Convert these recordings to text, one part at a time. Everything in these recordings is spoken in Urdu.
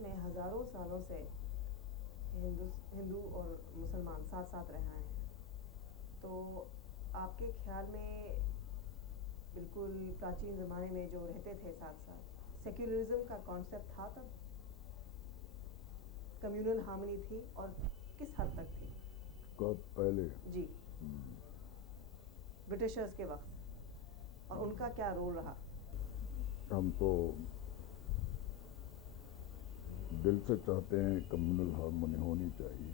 بھارت میں ہزاروں سالوں سے ہندو اور مسلمان ساتھ ساتھ رہے ہیں، تو آپ کے خیال میں بالکل پراچین زمانے میں جو رہتے تھے ساتھ ساتھ، سیکولرزم کا کانسیپٹ تھا تب؟ کمیونل ہارمنی تھی اور کس حد تک تھی؟ کب پہلے؟ جی، برٹشرز کے وقت، اور ان کا کیا رول رہا؟ ہم تو دل سے چاہتے ہیں کمیونل ہارمونی ہونی چاہیے،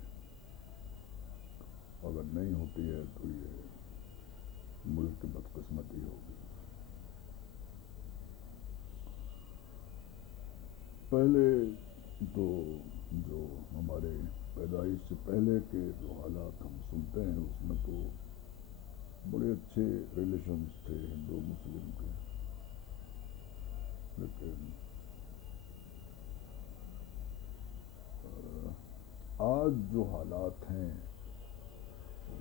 اگر نہیں ہوتی ہے تو یہ ملک کی بدقسمتی ہوگی۔ پہلے تو جو ہمارے پیدائش سے پہلے کے جو حالات ہم سنتے ہیں اس میں تو بڑے اچھے ریلیشنز تھے ہندو مسلم کے، لیکن آج جو حالات ہیں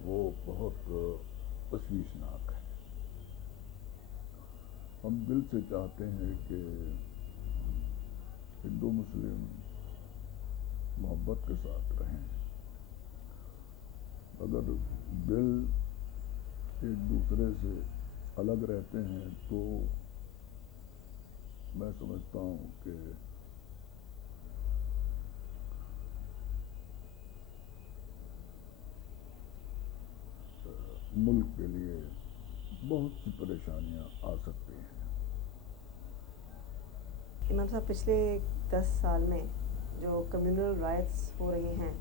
وہ بہت تشویشناک ہیں۔ ہم دل سے چاہتے ہیں کہ ہندو مسلم محبت کے ساتھ رہیں، اگر دل ایک دوسرے سے الگ رہتے ہیں تو میں سمجھتا ہوں کہ ملک کے لیے بہت سی پریشانیاں آ سکتی ہیں۔ امام صاحب، پچھلے 10 سال میں جو کمیونل رائٹس ہو رہی ہیں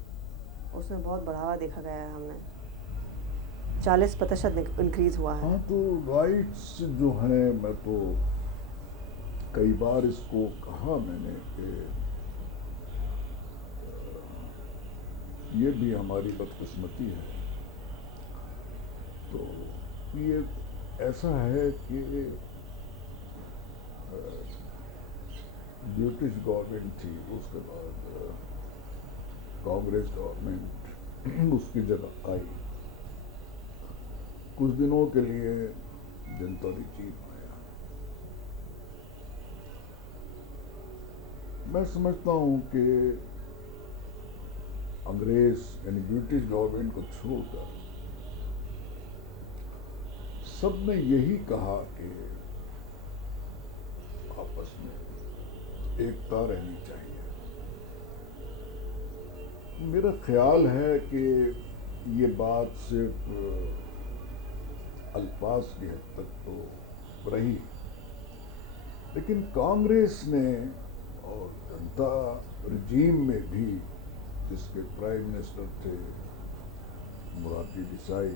اس میں بہت بڑھاوا دیکھا گیا ہے، ہم نے 40% انکریز ہوا ہے۔ ہاں، تو رائٹس جو ہیں، میں تو کئی بار اس کو کہا میں نے کہ یہ بھی ہماری بدقسمتی ہے۔ تو یہ ایسا ہے کہ برٹش گورنمنٹ تھی، اس کے بعد کانگریس گورنمنٹ اس کی جگہ آئی، کچھ دنوں کے لیے جنتا رجیم آیا۔ میں سمجھتا ہوں کہ انگریز یعنی برٹش گورنمنٹ کو چھوڑ کر سب نے یہی کہا کہ آپس میں ایکتا رہنی چاہیے۔ میرا خیال ہے کہ یہ بات صرف الفاظ کی حد تک تو رہی، لیکن کانگریس نے اور جنتا رجیم میں بھی، جس کے پرائم منسٹر تھے مرارجی دیسائی،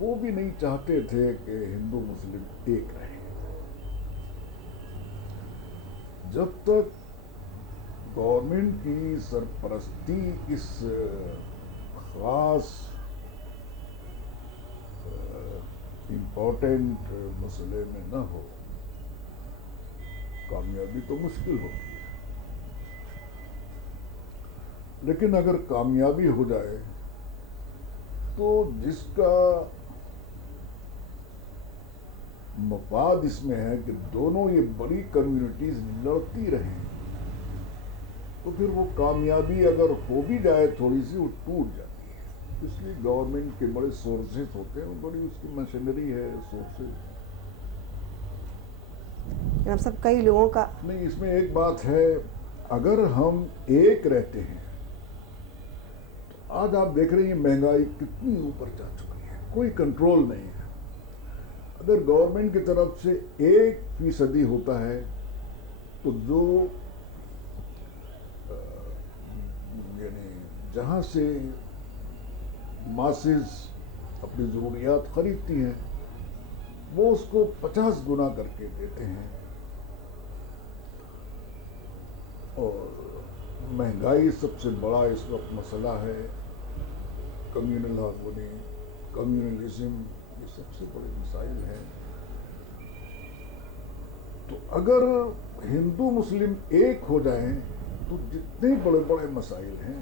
وہ بھی نہیں چاہتے تھے کہ ہندو مسلم ایک رہیں۔ جب تک گورنمنٹ کی سرپرستی اس خاص امپورٹنٹ مسئلے میں نہ ہو، کامیابی تو مشکل ہوتی ہے، لیکن اگر کامیابی ہو جائے تو جس کا مفاد اس میں ہے کہ دونوں یہ بڑی کمیونٹیز لڑتی رہیں، تو پھر وہ کامیابی اگر ہو بھی جائے تھوڑی سی، وہ ٹوٹ جاتی ہے۔ اس لیے گورنمنٹ کے بڑے سورسز ہوتے ہیں، بڑی اس کی مشینری ہے، سورسز۔ امام صاحب، کئی لوگوں کا نہیں، اس میں ایک بات ہے، اگر ہم ایک رہتے ہیں تو آج آپ دیکھ رہے ہیں مہنگائی کتنی اوپر جا چکی ہے، کوئی کنٹرول نہیں ہے۔ اگر گورنمنٹ کی طرف سے 1% ہوتا ہے تو جو یعنی جہاں سے ماسز اپنی ضروریات خریدتی ہیں وہ اس کو 50 گنا کر کے دیتے ہیں، اور مہنگائی سب سے بڑا اس وقت مسئلہ ہے، کمیونل ہارمونی، کمیونلزم، یہ سب سے بڑے مسائل ہیں۔ تو اگر ہندو مسلم ایک ہو جائیں تو جتنے بڑے بڑے مسائل ہیں،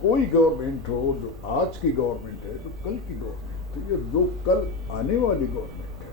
کوئی گورنمنٹ ہو، جو آج کی گورنمنٹ ہے، جو کل کی گورنمنٹ ہے، یا جو کل آنے والی گورنمنٹ ہے،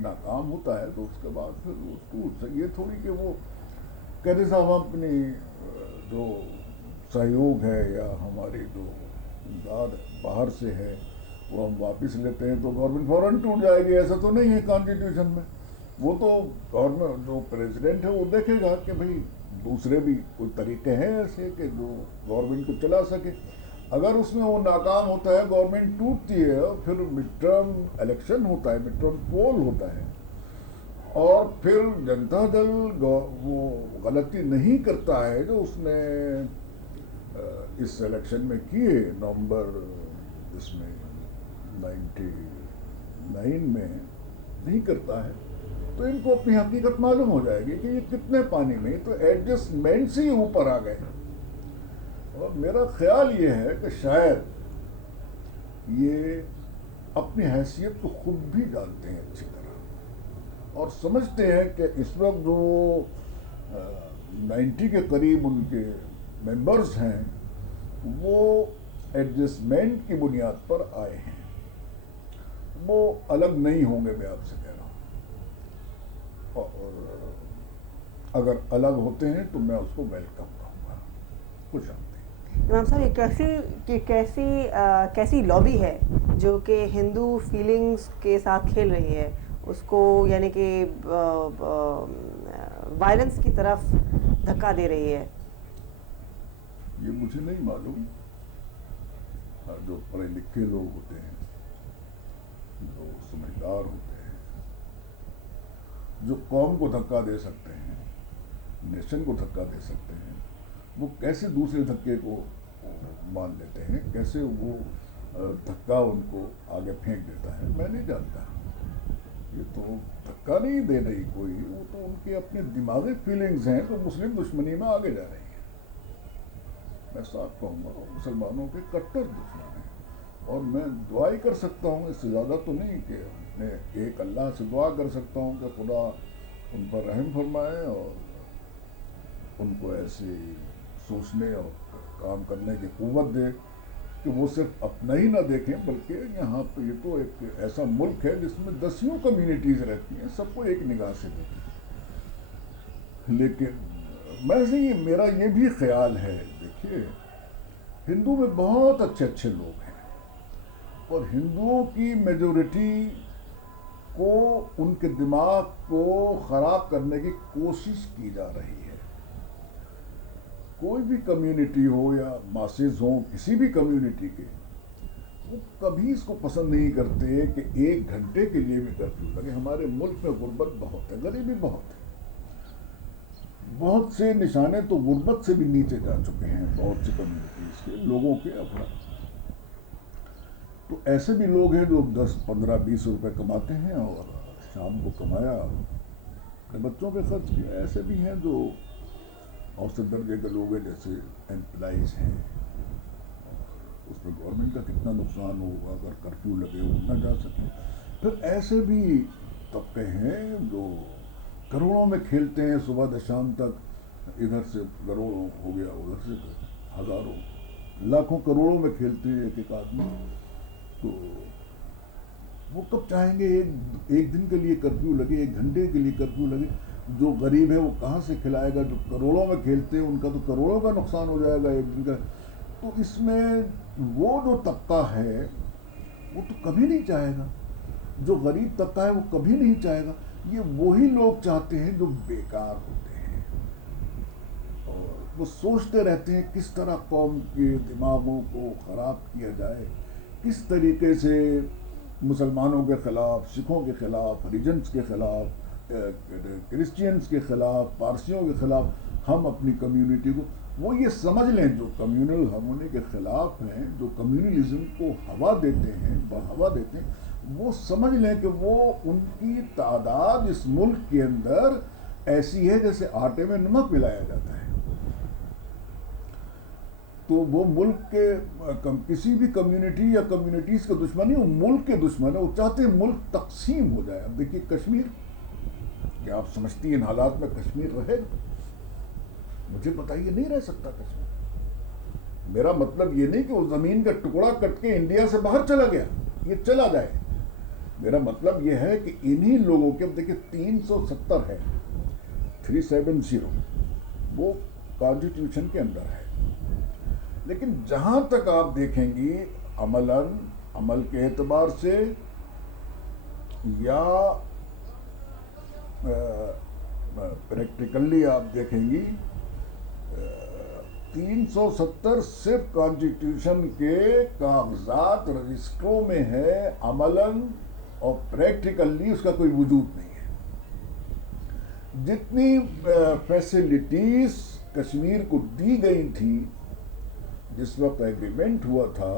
ناکام ہوتا ہے تو اس کے بعد پھر وہ ٹوٹ سے یہ تھوڑی کہ وہ کہتے صاحب ہم اپنی جو سہیوگ ہے یا ہماری جو امداد باہر سے ہے وہ ہم واپس لیتے ہیں تو گورنمنٹ فوراً ٹوٹ جائے گی. ایسا تو نہیں ہے کانسٹیٹیوشن میں. وہ تو گورنمنٹ جو پریزیڈنٹ ہے وہ دیکھے گا کہ بھائی دوسرے بھی کوئی طریقے ہیں ایسے کہ جو گورنمنٹ کو چلا سکے. اگر اس میں وہ ناکام ہوتا ہے, گورنمنٹ ٹوٹتی ہے, پھر مڈ ٹرم الیکشن ہوتا ہے, مڈ ٹرم پول ہوتا ہے, اور پھر جنتا دل وہ غلطی نہیں کرتا ہے جو اس نے اس الیکشن میں کیے نومبر اس میں 99 میں نہیں کرتا ہے, تو ان کو اپنی حقیقت معلوم ہو جائے گی کہ یہ کتنے پانی میں, تو ایڈجسٹمنٹ سے ہی اوپر آ گئے. اور میرا خیال یہ ہے کہ شاید یہ اپنی حیثیت کو خود بھی جانتے ہیں اچھی طرح اور سمجھتے ہیں کہ اس وقت جو 90 کے قریب ان کے ممبرز ہیں وہ ایڈجسٹمنٹ کی بنیاد پر آئے ہیں, وہ الگ نہیں ہوں گے. میں آپ سے کہہ رہا ہوں, اور اگر الگ ہوتے ہیں تو میں اس کو ویلکم کہوں گا. خوش آمدید. امام صاحب یہ کیسی لابی ہے جو کہ ہندو فیلنگز کے ساتھ کھیل رہی ہے, اس کو یعنی کہ وائلنس کی طرف دھکا دے رہی ہے؟ یہ مجھے نہیں معلوم. جو پڑھے لکھے لوگ ہوتے ہیں, جو سمجھدار ہوتے ہیں, جو قوم کو دھکا دے سکتے ہیں, نیشن کو دھکا دے سکتے ہیں, وہ کیسے دوسرے دھکے کو مان لیتے ہیں, کیسے وہ دھکا ان کو آگے پھینک دیتا ہے, میں نہیں جانتا. یہ تو دھکا نہیں دے رہی کوئی, وہ تو ان کی اپنی دماغی فیلنگز ہیں تو مسلم دشمنی میں آگے جا رہی ہیں. میں صاحب کہوں گا مسلمانوں کے کٹر دشمن ہیں, اور میں دعا ہی کر سکتا ہوں, اس سے زیادہ تو نہیں کہ میں ایک اللہ سے دعا کر سکتا ہوں کہ خدا ان پر رحم فرمائے اور ان کو ایسی سوچنے اور کام کرنے کی قوت دے کہ وہ صرف اپنا ہی نہ دیکھیں بلکہ یہاں پہ یہ تو ایک ایسا ملک ہے جس میں 10 کمیونٹیز رہتی ہیں, سب کو ایک نگاہ سے دیکھیں. لیکن میں سے میرا یہ بھی خیال ہے, دیکھیے ہندو میں بہت اچھے اچھے لوگ ہیں, اور ہندوؤں کی میجورٹی کو ان کے دماغ کو خراب کرنے کی کوشش کی جا رہی ہے. کوئی بھی کمیونٹی ہو یا ماسز ہوں کسی بھی کمیونٹی کے, وہ کبھی اس کو پسند نہیں کرتے کہ 1 گھنٹے کے لیے بھی کرفیو لگے. ہمارے ملک میں غربت بہت ہے, غریبی بہت ہے, بہت سے نشانے تو غربت سے بھی نیچے جا چکے ہیں بہت سی کمیونٹیز کے لوگوں کے افراد. تو ایسے بھی لوگ ہیں جو 10 15 20 روپے کماتے ہیں اور شام کو کمایا اپنے بچوں پہ خرچ کیا. ایسے بھی ہیں جو اوسط درجے کے لوگ ہیں, جیسے امپلائیز ہیں, اس میں گورنمنٹ کا کتنا نقصان ہوگا اگر کرفیو لگے وہ نہ جا سکے. پھر ایسے بھی طبقے ہیں جو کروڑوں میں کھیلتے ہیں صبح سے شام تک, ادھر سے کروڑوں ہو گیا, ادھر سے ہزاروں لاکھوں کروڑوں میں کھیلتے ہیں ایک آدمی. تو وہ کب چاہیں گے ایک دن کے لیے کرفیو لگے, 1 گھنٹے کے لیے کرفیو لگے؟ جو غریب ہے وہ کہاں سے کھلائے گا؟ جو کروڑوں میں کھیلتے ہیں ان کا تو کروڑوں کا نقصان ہو جائے گا 1 دن کا. تو اس میں وہ جو طبقہ ہے وہ تو کبھی نہیں چاہے گا, جو غریب طبقہ ہے وہ کبھی نہیں چاہے گا. یہ وہی لوگ چاہتے ہیں جو بیکار ہوتے ہیں, اور وہ سوچتے رہتے ہیں کس طرح قوم کے دماغوں کو خراب کیا جائے, کس طریقے سے مسلمانوں کے خلاف, سکھوں کے خلاف, ہریجنس کے خلاف, کرسچینس کے خلاف, پارسیوں کے خلاف ہم اپنی کمیونٹی کو, وہ یہ سمجھ لیں جو کمیونل ہارمونی کے خلاف ہیں, جو کمیونلزم کو ہوا دیتے ہیں, بڑھاوا دیتے ہیں, وہ سمجھ لیں کہ وہ ان کی تعداد اس ملک کے اندر ایسی ہے جیسے آٹے میں نمک ملایا جاتا ہے. تو وہ ملک کے کسی بھی کمیونٹی یا کمیونٹیز کے دشمن نہیں, وہ ملک کے دشمن ہے. وہ چاہتے ہیں ملک تقسیم ہو جائے. اب دیکھیے کشمیر, کیا آپ سمجھتی ہیں ان حالات میں کشمیر رہے گا؟ مجھے بتائیے, نہیں رہ سکتا کشمیر. میرا مطلب یہ نہیں کہ وہ زمین کا ٹکڑا کٹ کے انڈیا سے باہر چلا گیا, یہ چلا جائے, میرا مطلب یہ ہے کہ انہی لوگوں کے، دیکھیں 370 ہے، 370 وہ کانسٹیٹیوشن کے اندر ہے، لیکن جہاں تک آپ دیکھیں گی عمل کے اعتبار سے یا پریکٹیکلی آپ دیکھیں گی، 370 صرف کانسٹیٹیوشن کے کاغذات رجسٹروں میں ہے، عملاً اور پریکٹیکلی اس کا کوئی وجود نہیں ہے۔ جتنی فیسلٹیز کشمیر کو دی گئی تھی جس وقت ایگریمنٹ ہوا تھا،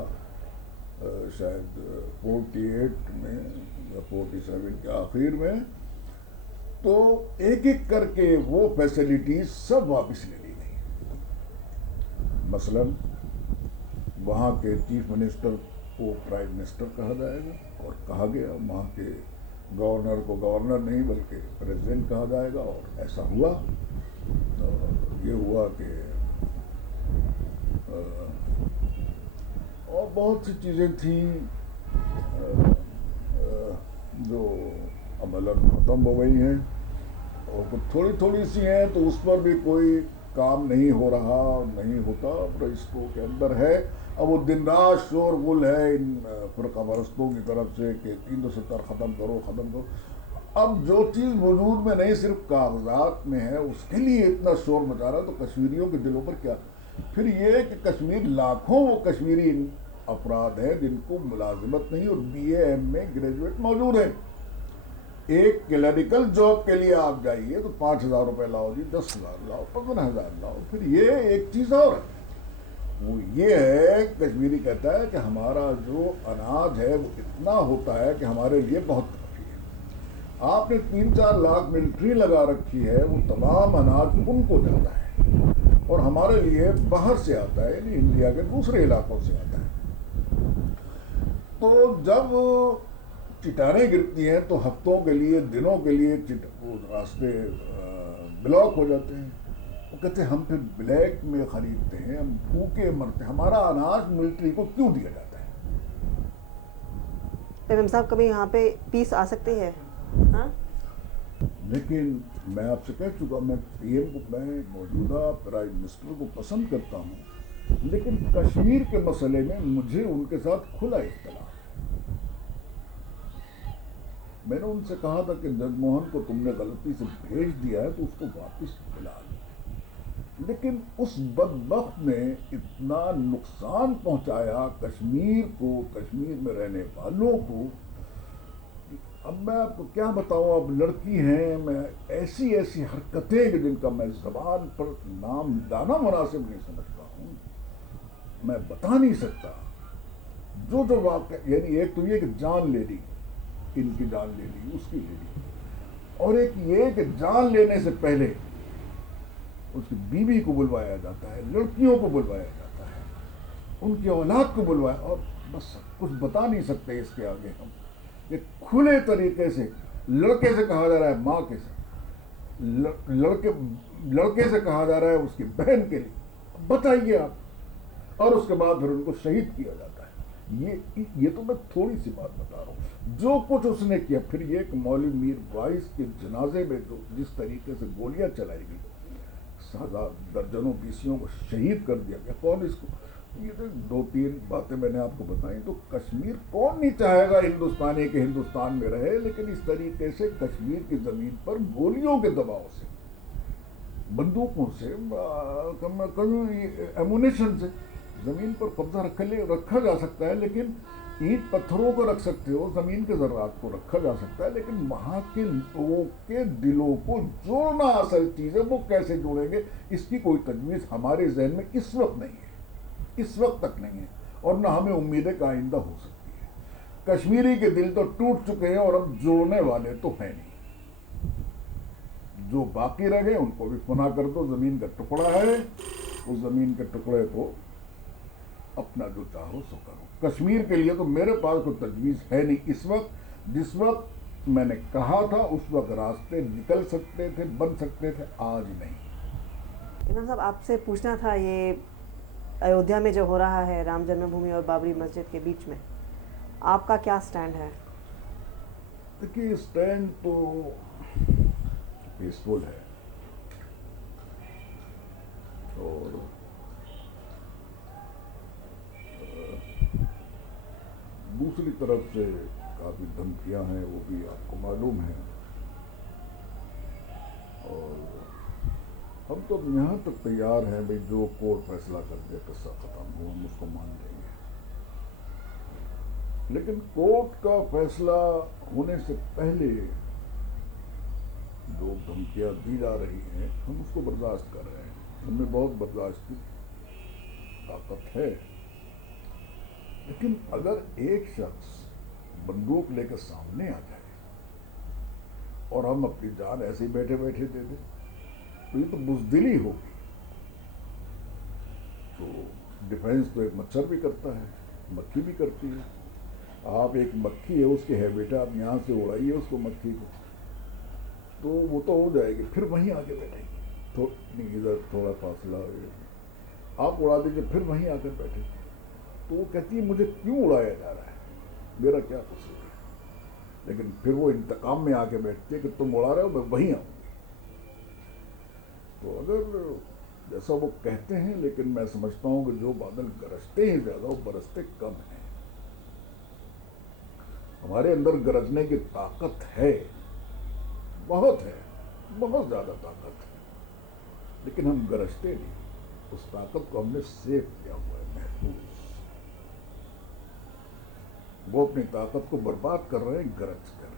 شاید 48 میں یا 47 کے آخر میں، تو ایک ایک کر کے وہ فیسلٹیز سب واپس لے لی گئی۔ مثلا وہاں کے چیف منسٹر کو پرائم منسٹر کہا جائے گا، اور کہا گیا، وہاں کے گورنر کو گورنر نہیں بلکہ پریزیڈنٹ کہا جائے گا، اور ایسا ہوا۔ یہ ہوا کہ اور بہت سی چیزیں تھیں جو عملاً ختم ہو گئی ہیں، اور کچھ تھوڑی تھوڑی سی ہیں تو اس پر بھی کوئی کام نہیں ہو رہا، نہیں ہوتا، رجسٹروں کے اندر ہے۔ اب وہ دن رات شور غل ہے ان فرقہ پرستوں کی طرف سے کہ 370 ختم کرو۔ اب جو چیز وجود میں نہیں، صرف کاغذات میں ہے، اس کے لیے اتنا شور مچا رہا، تو کشمیریوں کے دلوں پر کیا؟ پھر یہ کہ کشمیر، لاکھوں وہ کشمیری افراد ہیں جن کو ملازمت نہیں، اور بی اے ایم میں گریجویٹ موجود ہیں۔ ایک کلریکل جاب کے لیے آپ جائیے تو 5,000 روپے لاؤ جی، 10,000 لاؤ، 15,000 لاؤ۔ پھر یہ ایک چیز اور ہے، وہ یہ ہے، کشمیری کہتا ہے کہ ہمارا جو اناج ہے وہ اتنا ہوتا ہے کہ ہمارے لیے بہت کافی ہے۔ آپ نے 3-4 لاکھ ملٹری لگا رکھی ہے، وہ تمام اناج ان کو جاتا ہے، اور ہمارے لیے باہر سے آتا ہے، یعنی انڈیا کے دوسرے علاقوں سے آتا ہے۔ تو جب چٹانیں گرتی ہیں تو ہفتوں کے لیے، دنوں کے لیے راستے بلاک ہو جاتے ہیں۔ وہ کہتے ہیں ہم پھر بلیک میں خریدتے ہیں، ہم بھوکے مرتے ہیں، ہمارا اناج ملٹری کو کیوں دیا جاتا ہے؟ ایم صاحب کبھی یہاں پہ پیس آ سکتی ہے؟ ہاں، لیکن میں آپ سے کہہ چکا، میں پی ایم کو، میں موجودہ پرائم منسٹر کو پسند کرتا ہوں، لیکن کشمیر کے مسئلے میں مجھے ان کے ساتھ کھلا اختلاف ہے۔ میں نے ان سے کہا تھا کہ جگموہن کو تم نے غلطی سے بھیج دیا ہے تو اس کو واپس بلا لو، لیکن اس بدبخت نے اتنا نقصان پہنچایا کشمیر کو، کشمیر میں رہنے والوں کو۔ اب میں آپ کو کیا بتاؤں، اب لڑکی ہیں، میں ایسی حرکتیں کہ جن کا میں زبان پر نام لانا مناسب نہیں سمجھتا ہوں، میں بتا نہیں سکتا۔ جو واقع، یعنی ایک تو یہ کہ جان لے لی، ان کی جان لے لی، اس کی لے لی، اور ایک یہ کہ جان لینے سے پہلے اس کی بیوی کو بلوایا جاتا ہے، لڑکیوں کو بلوایا جاتا ہے، ان کی اولاد کو بلوایا، اور بس کچھ بتا نہیں سکتے اس کے آگے ہم۔ یہ کھلے طریقے سے لڑکے سے کہا جا رہا ہے ماں کے ساتھ، لڑکے سے کہا جا رہا ہے اس کی بہن کے لیے، بتائیے آپ، اور اس کے بعد پھر ان کو شہید کیا جاتا ہے۔ یہ تو میں تھوڑی سی بات بتا رہا ہوں، جو کچھ اس نے کیا۔ پھر یہ کہ مولوی میر وائس کے جنازے میں جو جس طریقے سے گولیاں چلائی گئی، درجنوں بیسیوں کو شہید کر دیا گیا، کون اس کو، یہ تو 2-3 باتیں میں نے آپ کو بتائیں۔ تو کشمیر کون نہیں چاہے گا ہندوستانی کہ ہندوستان میں رہے، لیکن اس طریقے سے کشمیر کی زمین پر گولیوں کے دباؤ سے، بندوقوں سے، ایمونیشن سے زمین پر قبضہ رکھا جا سکتا ہے، لیکن اینٹ پتھروں کو رکھ سکتے ہو، زمین کے ذرات کو رکھا جا سکتا ہے، لیکن وہاں کے لوگوں کے دلوں کو جوڑنا اصل چیز ہے۔ وہ کیسے جوڑیں گے، اس کی کوئی تجویز ہمارے ذہن میں اس وقت نہیں ہے، اس وقت تک نہیں ہے، اور نہ ہمیں امید ہے کہ آئندہ ہو سکتی ہے۔ کشمیری کے دل تو ٹوٹ چکے ہیں، اور اب جوڑنے والے تو ہیں نہیں۔ جو باقی رہ گئے ان کو بھی فنا کر دو، زمین کا ٹکڑا ہے، اس زمین کے ٹکڑے کو اپنا جو چاہو سو کرو۔ کشمیر کے لیے تو میرے پاس کوئی تجویز ہے نہیں اس وقت۔ جس وقت میں نے کہا تھا اس وقت راستے نکل سکتے تھے، بن سکتے تھے، آج نہیں۔ امام صاحب آپ سے پوچھنا تھا، یہ ایودھیا میں جو ہو رہا ہے رام جنم بھومی اور بابری مسجد کے بیچ میں، آپ کا کیا سٹینڈ ہے؟ دیکھیے اسٹینڈ تو پیسفل ہے اور دوسری طرف سے کافی دھمکیاں ہیں، وہ بھی آپ کو معلوم ہیں، اور ہم تو یہاں تک تیار ہیں بھائی جو کورٹ فیصلہ کر دے قصہ ختم ہو، ہم اس کو مان لیں گے، لیکن کورٹ کا فیصلہ ہونے سے پہلے جو دھمکیاں دی جا رہی ہیں ہم اس کو برداشت کر رہے ہیں، ہم میں بہت برداشت کی طاقت ہے، لیکن اگر ایک شخص بندوق لے کے سامنے آ جائے اور ہم اپنی جان ایسے ہی بیٹھے بیٹھے دے دیں تو یہ تو بزدلی ہوگی. تو ڈیفینس تو ایک مچھر بھی کرتا ہے، مکھی بھی کرتی ہے. آپ ایک مکھی ہے، اس کے ہیبٹ آپ یہاں سے اڑائیے اس کو مکھی کو تو وہ تو ہو جائے گی، پھر وہیں آ کے بیٹھے گی، ادھر تھوڑا فاصلہ آپ اڑا دیجیے، پھر وہیں آ کر بیٹھے گی. تو وہ کہتی ہے مجھے کیوں اڑایا جا رہا ہے، میرا کیا قصور ہے، لیکن پھر وہ انتقام میں آ کے بیٹھتی ہے کہ تم اڑا رہے ہو میں وہیں آؤں گی. تو اگر جیسا وہ کہتے ہیں، لیکن میں سمجھتا ہوں کہ جو بادل گرجتے ہیں زیادہ وہ برستے کم ہیں. ہمارے اندر گرجنے کی طاقت ہے، بہت ہے، بہت زیادہ طاقت ہے، لیکن ہم گرجتے نہیں. اس طاقت کو ہم نے سیو کیا ہوا ہے، محفوظ. وہ اپنی طاقت کو برباد کر رہے ہیں گرج کر.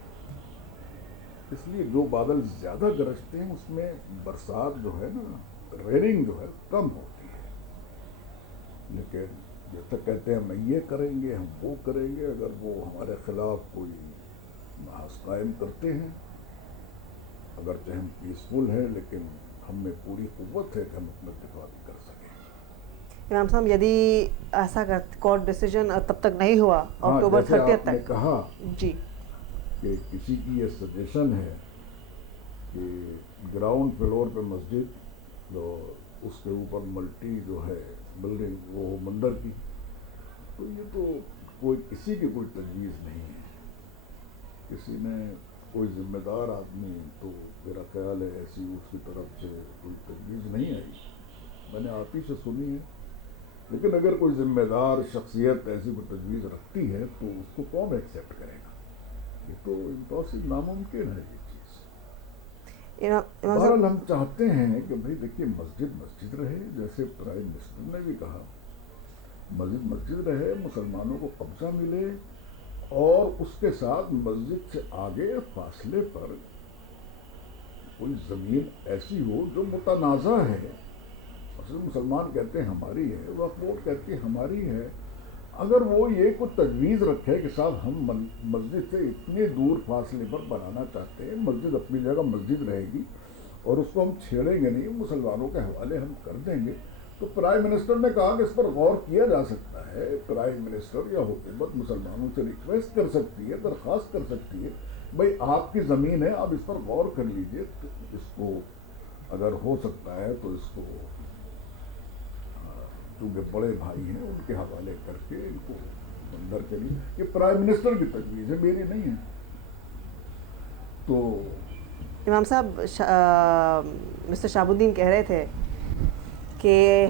اس لیے جو بادل زیادہ گرجتے ہیں اس میں برسات جو ہے نا، ریننگ جو ہے کم ہوتی ہے. لیکن جب تک کہتے ہیں ہم یہ کریں گے ہم وہ کریں گے، اگر وہ ہمارے خلاف کوئی محاذ قائم کرتے ہیں، اگرچہ ہم پیسفل ہیں لیکن ہم میں پوری قوت ہے کہ ہم اپنا دفاع بھی کر سکیں. امام صاحب یدی ایسا کورٹ ڈیسیجن تب تک نہیں ہوا ہاں، اکتوبر جیسے 30 آپ نے تک کہا جی کہ کسی کی یہ سجیشن ہے کہ گراؤنڈ فلور پہ مسجد جو اس کے اوپر ملٹی جو ہے بلڈنگ وہ مندر کی، تو یہ تو کوئی کسی کی کوئی تجویز نہیں ہے. کسی نے کوئی ذمہ دار آدمی تو میرا خیال ہے ایسی اس کی طرف سے کوئی تجویز نہیں آئی، میں نے آپ ہی سے سنی ہے. لیکن اگر کوئی ذمہ دار شخصیت ایسی کوئی تجویز رکھتی ہے تو اس کو کون ایکسیپٹ کرے گا؟ یہ تو امپاسبل، ناممکن ہے یہ چیز. امام بہرحال ہم صاحب چاہتے ہیں کہ بھائی دیکھیے مسجد مسجد رہے، جیسے پرائم منسٹر نے بھی کہا مسجد مسجد رہے، مسلمانوں کو قبضہ ملے، اور اس کے ساتھ مسجد سے آگے فاصلے پر کوئی زمین ایسی ہو جو متنازع ہے. اصل مسلمان کہتے ہیں ہماری ہے، وقف بورڈ کہتی ہے ہماری ہے. اگر وہ یہ کوئی تجویز رکھے کہ صاحب ہم مسجد سے اتنے دور فاصلے پر بنانا چاہتے ہیں، مسجد اپنی جگہ مسجد رہے گی اور اس کو ہم چھیڑیں گے نہیں، مسلمانوں کے حوالے ہم کر دیں گے، تو پرائم منسٹر نے کہا کہ اس پر غور کیا جا سکتا ہے. پرائم منسٹر یا حکومت مسلمانوں سے ریکویسٹ کر سکتی ہے، درخواست کر سکتی ہے بھائی آپ کی زمین ہے، آپ اس پر غور کر لیجئے، تو اس کو اگر ہو سکتا ہے تو اس کو چونکہ بڑے بھائی ہیں ان کے حوالے کر کے ان کو مندر کے لیے، یہ پرائم منسٹر کی تجویز ہے، میری نہیں ہے. تو امام صاحب مسٹر شہاب الدین کہہ رہے تھے کہ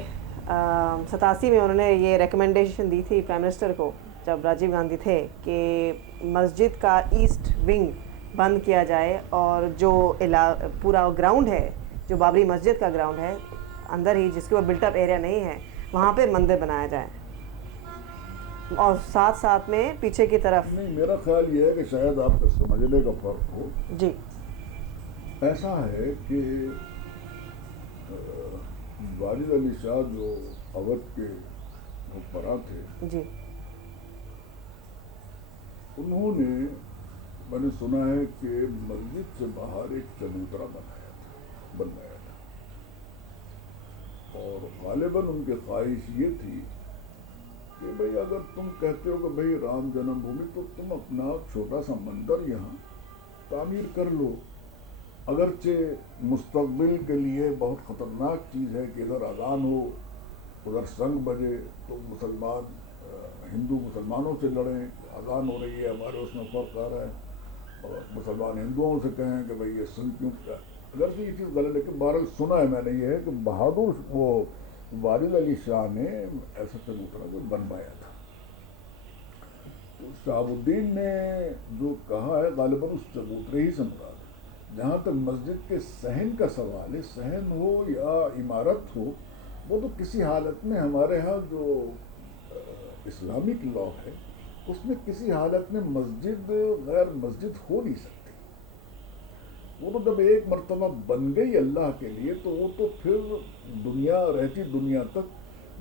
87 میں انہوں نے یہ ریکمنڈیشن دی تھی پرائم منسٹر کو جب راجیو گاندھی تھے کہ مسجد کا ایسٹ ونگ بند کیا جائے اور جو پورا گراؤنڈ ہے، جو بابری مسجد کا گراؤنڈ ہے اندر ہی جس کے وہ بلٹ اپ ایریا نہیں ہے، وہاں پہ مندر بنایا جائے، اور ساتھ ساتھ میں پیچھے کی طرف. نہیں، میرا خیال یہ ہے کہ شاید آپ کا سمجھنے کا فرق ہو. جی ایسا ہے کہ واجد علی شاہ جو اودھ کے حکمراں تھے، جی انہوں نے، میں نے سنا ہے کہ مسجد سے باہر ایک چبوترا بنوایا تھا، اور غالباً ان کی خواہش یہ تھی کہ بھئی اگر تم کہتے ہو کہ بھئی رام جنم بھومی، تو تم اپنا چھوٹا سا مندر یہاں تعمیر کر لو. اگرچہ مستقبل کے لیے بہت خطرناک چیز ہے کہ ادھر اذان ہو ادھر سنگ بجے تو مسلمان ہندو مسلمانوں سے لڑیں، اذان ہو رہی ہے ہمارے اس میں فرق آ رہا ہے، اور مسلمان ہندوؤں سے کہیں کہ بھئی یہ سن کیوں کیا، اگر سے یہ چیز غلط ہے کہ بہرحال سنا ہے میں نے یہ ہے کہ بہادر وہ والد علی شاہ نے ایسا چبوترا کو بنوایا تھا. تو شہاب الدین نے جو کہا ہے غالباً اس چبوترے ہی سے مراد ہے. جہاں تک مسجد کے صحن کا سوال ہے، صحن ہو یا عمارت ہو، وہ تو کسی حالت میں ہمارے ہاں جو اسلامک لا ہے اس میں کسی حالت میں مسجد غیر مسجد ہو نہیں سکتی. وہ تو جب ایک مرتبہ بن گئی اللہ کے لیے تو وہ تو پھر دنیا رہتی دنیا تک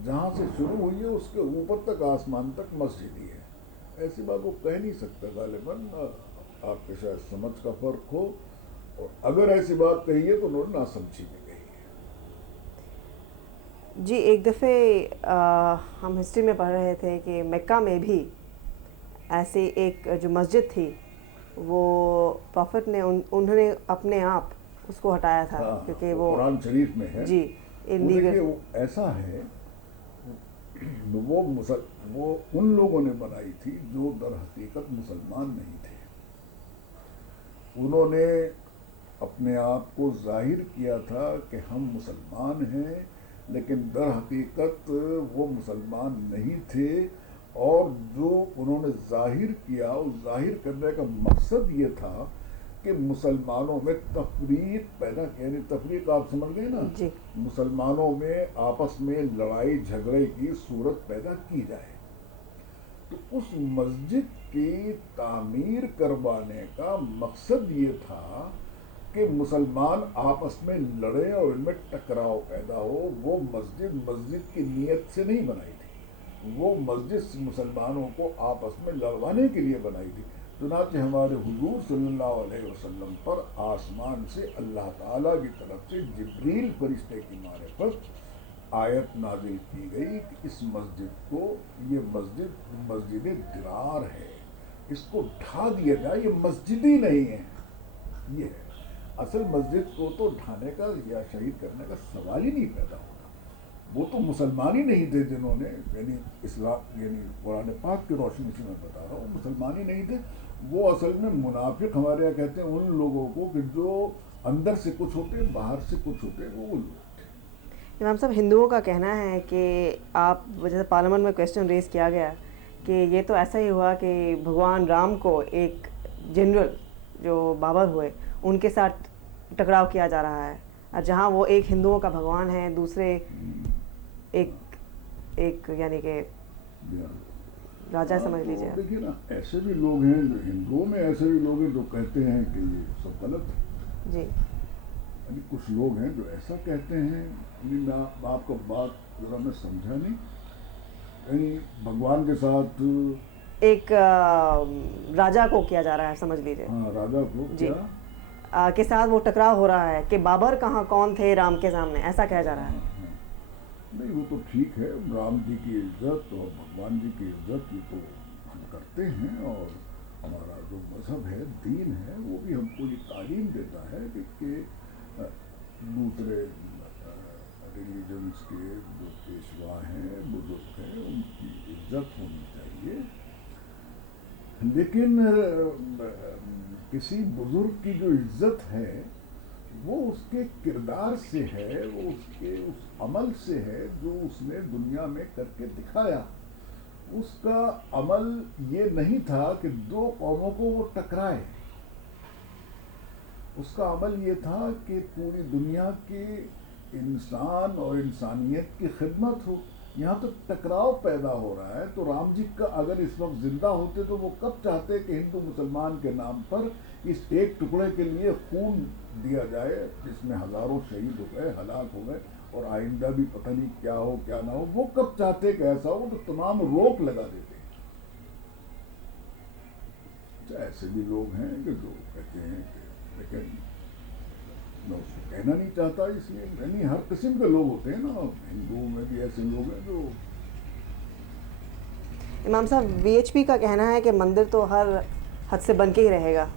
جہاں سے شروع ہوئی ہے اس کے اوپر تک آسمان تک مسجد ہی ہے. ایسی بات وہ کہہ نہیں سکتا غالباً، آپ کے شاید سمجھ کا فرق ہو، اور اگر ایسی بات کہی ہے تو انہوں نے ناسمجھی میں کہی ہے. جی ایک دفعہ ہم ہسٹری میں پڑھ رہے تھے کہ مکہ میں بھی ایسی ایک جو مسجد تھی وہ پروفٹ نے انہوں نے اپنے آپ اس کو ہٹایا تھا کیونکہ وہ قرآن شریف میں ہے. جی وہ ایسا ہے وہ ان لوگوں نے بنائی تھی جو در حقیقت مسلمان نہیں تھے. انہوں نے اپنے آپ کو ظاہر کیا تھا کہ ہم مسلمان ہیں، لیکن در حقیقت وہ مسلمان نہیں تھے، اور جو انہوں نے ظاہر کیا اس ظاہر کرنے کا مقصد یہ تھا کہ مسلمانوں میں تفریق پیدا، یعنی تفریق آپ سمجھ گئے نا، جی مسلمانوں میں آپس میں لڑائی جھگڑے کی صورت پیدا کی جائے. تو اس مسجد کی تعمیر کروانے کا مقصد یہ تھا کہ مسلمان آپس میں لڑیں اور ان میں ٹکراؤ پیدا ہو. وہ مسجد کی نیت سے نہیں بنائی تھی، وہ مسجد مسلمانوں کو آپس میں لڑوانے کے لیے بنائی تھی. چنانچہ ہمارے حضور صلی اللہ علیہ وسلم پر آسمان سے اللہ تعالیٰ کی طرف سے جبریل فرشتے کی معرفت آیت نازل کی گئی کہ اس مسجد کو، یہ مسجد درار ہے، اس کو ڈھا دیا جائے. یہ مسجد ہی نہیں ہے، یہ ہے اصل مسجد کو تو ڈھانے کا یا شہید کرنے کا سوال ہی نہیں پیدا ہوتا. وہ تو مسلمان ہی نہیں تھے جنہوں نے، یعنی اسلام، یعنی قرآن پاک کی روشنی سے میں بتا رہا ہوں، مسلمان ہی نہیں تھے. وہ اصل میں منافق ہمارے یہاں کہتے ہیں ان لوگوں کو کہ جو اندر سے کچھ ہوتے باہر سے کچھ ہوتے، وہ لوگ تھے. امام صاحب ہندوؤں کا کہنا ہے کہ آپ جیسے پارلیمنٹ میں کویسچن ریز کیا گیا کہ یہ تو ایسا ہی ہوا کہ بھگوان رام کو ایک جنرل جو بابر ہوئے ان کے ساتھ ٹکراؤ کیا جا رہا ہے، اور جہاں وہ ایک ہندوؤں کا بھگوان ہے، دوسرے ایک یعنی کہ راجا سمجھ لیجیے. دیکھیے نا، ایسے بھی لوگ ہیں جو ہندوؤں میں ایسے بھی لوگ ہیں جو کہتے ہیں کہ یہ سب غلط ہے. جی یعنی کچھ لوگ ہیں جو ایسا کہتے ہیں. میں آپ کو بات ذرا میں سمجھا نہیں. یعنی بھگوان کے ساتھ ایک راجا کو کیا جا رہا ہے، سمجھ لیجیے. ہاں، راجا کو جی کیا کے ساتھ وہ ٹکراؤ ہو رہا ہے کہ بابر کہاں کون تھے رام کے سامنے، ایسا کہا جا رہا ہے. نہیں، وہ تو ٹھیک ہے، رام جی کی عزت اور بھگوان جی کی عزت یہ تو ہم کرتے ہیں، اور ہمارا جو مذہب ہے، دین ہے، وہ بھی ہم کو یہ تعلیم دیتا ہے کہ دوسرے ریلیجنس کے جو پیشوا ہیں، بزرگ ہیں، ان کی عزت ہونی چاہیے. لیکن کسی بزرگ کی جو عزت ہے وہ اس کے کردار سے ہے، وہ اس عمل سے ہے جو اس نے دنیا میں کر کے دکھایا. اس کا عمل یہ نہیں تھا کہ دو قوموں کو وہ ٹکرائے، اس کا عمل یہ تھا کہ پوری دنیا کے انسان اور انسانیت کی خدمت ہو. یہاں تو ٹکراؤ پیدا ہو رہا ہے. تو رام جی کا اگر اس وقت زندہ ہوتے تو وہ کب چاہتے کہ ہندو مسلمان کے نام پر اس ایک ٹکڑے کے لیے خون دیا جائے جس میں ہزاروں شہید ہو گئے، ہلاک ہو گئے، اور آئندہ بھی پتہ نہیں کیا ہو کیا نہ ہو. وہ کب چاہتے کہ ایسا ہو، تو تمام روک لگا دیتے. ایسے بھی لوگ ہیں کہ جو کہتے ہیں کہ، لیکن میں اس کو کہنا نہیں چاہتا، اس لیے یعنی ہر قسم کے لوگ ہوتے ہیں نا، ہندوؤں میں بھی ایسے لوگ ہیں جو. امام صاحب وی ایچ پی کا کہنا ہے کہ مندر تو ہر حد سے بن کے ہی رہے گا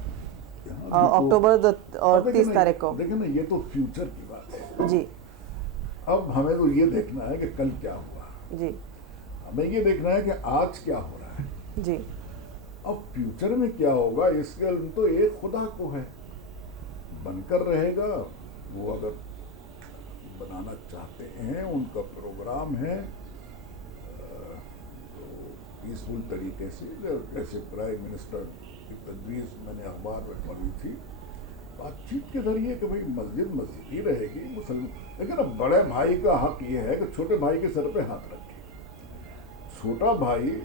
اکتوبر اور 30 تاریخ کو. دیکھیں نا، یہ تو فیوچر کی بات ہے. جی اب ہمیں تو یہ دیکھنا ہے کہ کل کیا ہوا. جی ہمیں یہ دیکھنا ہے کہ آج کیا ہو رہا ہے. جی اب فیوچر میں کیا ہوگا اس کا علم تو ایک خدا کو ہے. بن کر رہے گا وہ اگر بنانا چاہتے ہیں, ان کا پروگرام ہے پیسفل طریقے سے. جیسے پرائم منسٹر کی تجویز میں نے اخبار میں پڑھی تھی, بات چیت کے ذریعے کہ بھائی مسجد مسجد ہی رہے گی مسلم, لیکن اب بڑے بھائی کا حق یہ ہے کہ چھوٹے بھائی کے سر پہ ہاتھ رکھے. چھوٹا بھائی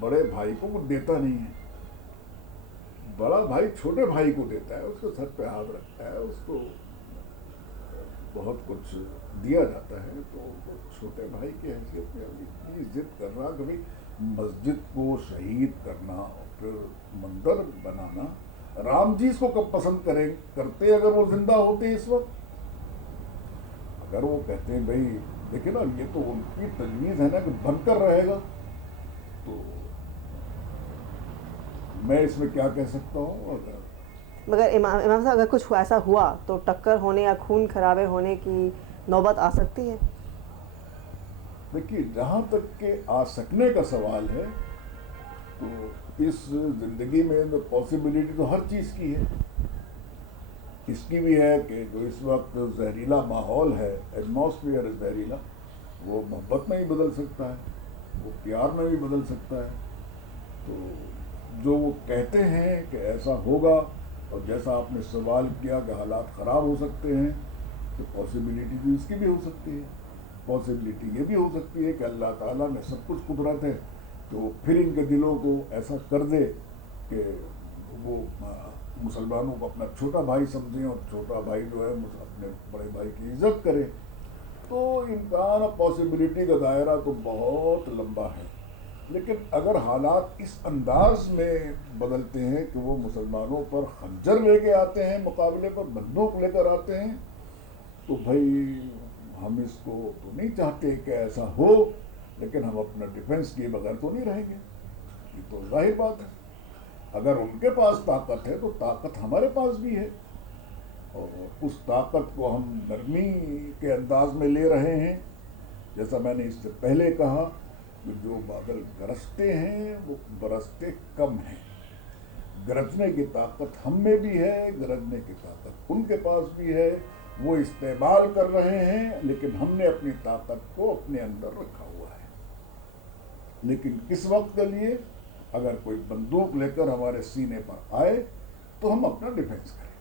بڑے بھائی کو وہ دیتا نہیں ہے, بڑا بھائی چھوٹے بھائی کو دیتا ہے, اس کے سر پہ ہاتھ رکھتا ہے, اس کو بہت کچھ دیا جاتا ہے. تو چھوٹے بھائی کی حیثیت میں اتنی ضد کر رہا کہ بھائی مسجد کو شہید کرنا اور پھر مندر بنانا, رام جی اس کو کب پسند کرتے اگر وہ زندہ ہوتے اس وقت. اگر وہ کہتے ہیں بھائی دیکھیں نا یہ تو ان کی تجویز ہے نا کہ بن کر رہے گا, تو میں اس میں کیا کہہ سکتا ہوں. مگر امام صاحب اگر کچھ ایسا ہوا تو ٹکر ہونے یا خون خرابے ہونے کی نوبت آ سکتی ہے؟ دیکھیے جہاں تک کہ آ سکنے کا سوال ہے تو اس زندگی میں پاسبلٹی تو ہر چیز کی ہے. اس کی بھی ہے کہ جو اس وقت زہریلا ماحول ہے, ایٹماسفیئر زہریلا, وہ محبت میں ہی بدل سکتا ہے, وہ پیار میں بھی بدل سکتا ہے. تو جو وہ کہتے ہیں کہ ایسا ہوگا, اور جیسا آپ نے سوال کیا کہ حالات خراب ہو سکتے ہیں, تو پاسبلٹی تو اس کی بھی ہو سکتی ہے. پاسبلٹی یہ بھی ہو سکتی ہے کہ اللہ تعالیٰ میں سب کچھ قدرت ہے, تو پھر ان کے دلوں کو ایسا کر دے کہ وہ مسلمانوں کو اپنا چھوٹا بھائی سمجھیں, اور چھوٹا بھائی جو ہے اپنے بڑے بھائی کی عزت کرے. تو امکان اور پاسبلٹی کا دائرہ تو بہت لمبا ہے. لیکن اگر حالات اس انداز میں بدلتے ہیں کہ وہ مسلمانوں پر خنجر لے کے آتے ہیں, مقابلے پر بندوق لے کر آتے ہیں, تو بھائی ہم اس کو تو نہیں چاہتے کہ ایسا ہو, لیکن ہم اپنا ڈیفنس کیے بغیر تو نہیں رہیں گے. یہ تو ظاہر بات ہے. اگر ان کے پاس طاقت ہے تو طاقت ہمارے پاس بھی ہے, اور اس طاقت کو ہم نرمی کے انداز میں لے رہے ہیں. جیسا میں نے اس سے پہلے کہا کہ جو بادل گرجتے ہیں وہ برستے کم ہیں. گرجنے کی طاقت ہم میں بھی ہے, گرجنے کی طاقت ان کے پاس بھی ہے. وہ استعمال کر رہے ہیں, لیکن ہم نے اپنی طاقت کو اپنے اندر رکھا ہوا ہے. لیکن کس وقت کے لیے؟ اگر کوئی بندوق لے کر ہمارے سینے پر آئے تو ہم اپنا ڈیفنس کریں.